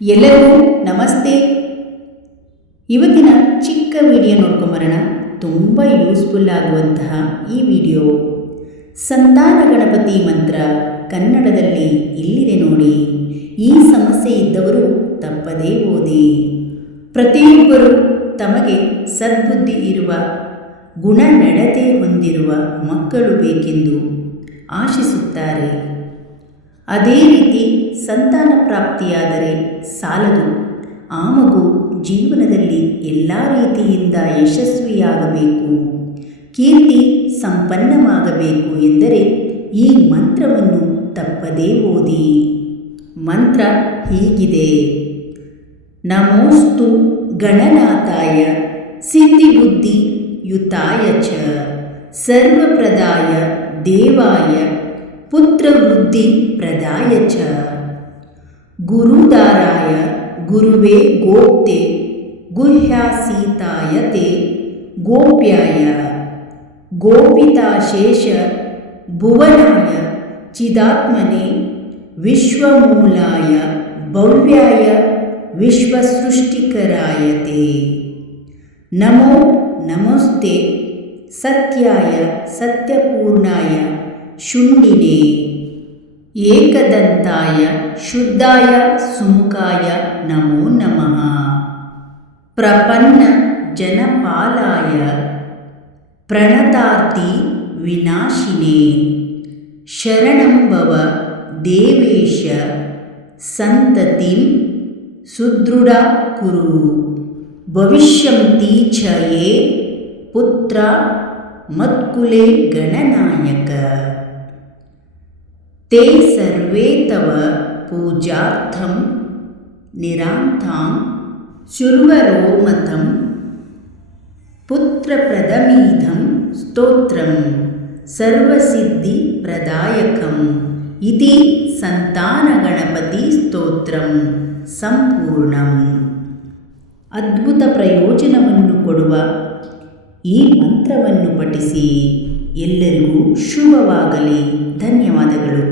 ಎಲ್ಲರಿಗೂ ನಮಸ್ತೆ. ಇವತ್ತಿನ ಚಿಕ್ಕ ವಿಡಿಯೋ ನೋಡ್ಕೊಂಬರೋಣ. ತುಂಬ ಯೂಸ್ಫುಲ್ ಆಗುವಂತಹ ಈ ವಿಡಿಯೋ. ಸಂತಾನ ಗಣಪತಿ ಮಂತ್ರ ಕನ್ನಡದಲ್ಲಿ ಇಲ್ಲಿದೆ ನೋಡಿ. ಈ ಸಮಸ್ಯೆ ಇದ್ದವರು ತಪ್ಪದೇ ಓದಿ. ಪ್ರತಿಯೊಬ್ಬರು ತಮಗೆ ಸದ್ಬುದ್ಧಿ ಇರುವ ಗುಣ ನಡತೆ ಹೊಂದಿರುವ ಮಕ್ಕಳು ಬೇಕೆಂದು ಆಶಿಸುತ್ತಾರೆ. ಅದೇ ರೀತಿ ಸಂತಾನ ಪ್ರಾಪ್ತಿಯಾದರೆ ಸಾಲದು. ಆ ಮಗು ಜೀವನದಲ್ಲಿ ಎಲ್ಲ ರೀತಿಯಿಂದ ಯಶಸ್ವಿಯಾಗಬೇಕು. ಕೀರ್ತಿ ಸಂಪನ್ನವಾಗಬೇಕು ಎಂದರೆ ಈ ಮಂತ್ರವನ್ನು ತಪ್ಪದೇ ಓದಿ. ಮಂತ್ರ ಹೀಗಿದೆ. ನಮೋಸ್ತು ಗಣನಾಥಾಯ ಸಿದ್ಧಿಬುದ್ಧಿ ಯುತಾಯ ಚ ಸರ್ವಪ್ರದಾಯ ದೇವಾಯ ಪುತ್ರವೃದ್ಧಿ ಪ್ರದಾಯ ಚ. गुरुदाराय गुरुवे गोप्ते, गुह्यासीताय ते, गोप्याय, गोपिताशेष, भुवनाय, चिदात्मने, विश्वमूलाय, भव्याय, विश्वसृष्टिकराय ते। नमो नमस्ते, सत्याय, सत्यपूर्णाय, शुण्डिने। एकदन्ताय शुद्धाय सुमुखाय नमो नमः। प्रपन्नजनपालाय प्रणतार्तिविनाशिने शरणं भव देवेश। सन्ततिं सुदृढा कुरु। भविष्यन्ति च ये पुत्रा मत्कुले गणनाय। ते सर्वे तव पूजार्थं निरान्तां शुर्वरोमतं पुत्रप्रदमीधं स्तोत्रं सर्वसिद्धिप्रदायकम् इति ಸಂತಾನಗಣಪತಿ ಸ್ತೋತ್ರಂ ಸಂಪೂರ್ಣಂ ಅದ್ಭುತ ಪ್ರಯೋಜನವನ್ನು ಕೊಡುವ ಈ ಮಂತ್ರವನ್ನು ಪಠಿಸಿ ಎಲ್ಲರಿಗೂ ಶುಭವಾಗಲಿ ಧನ್ಯವಾದಗಳು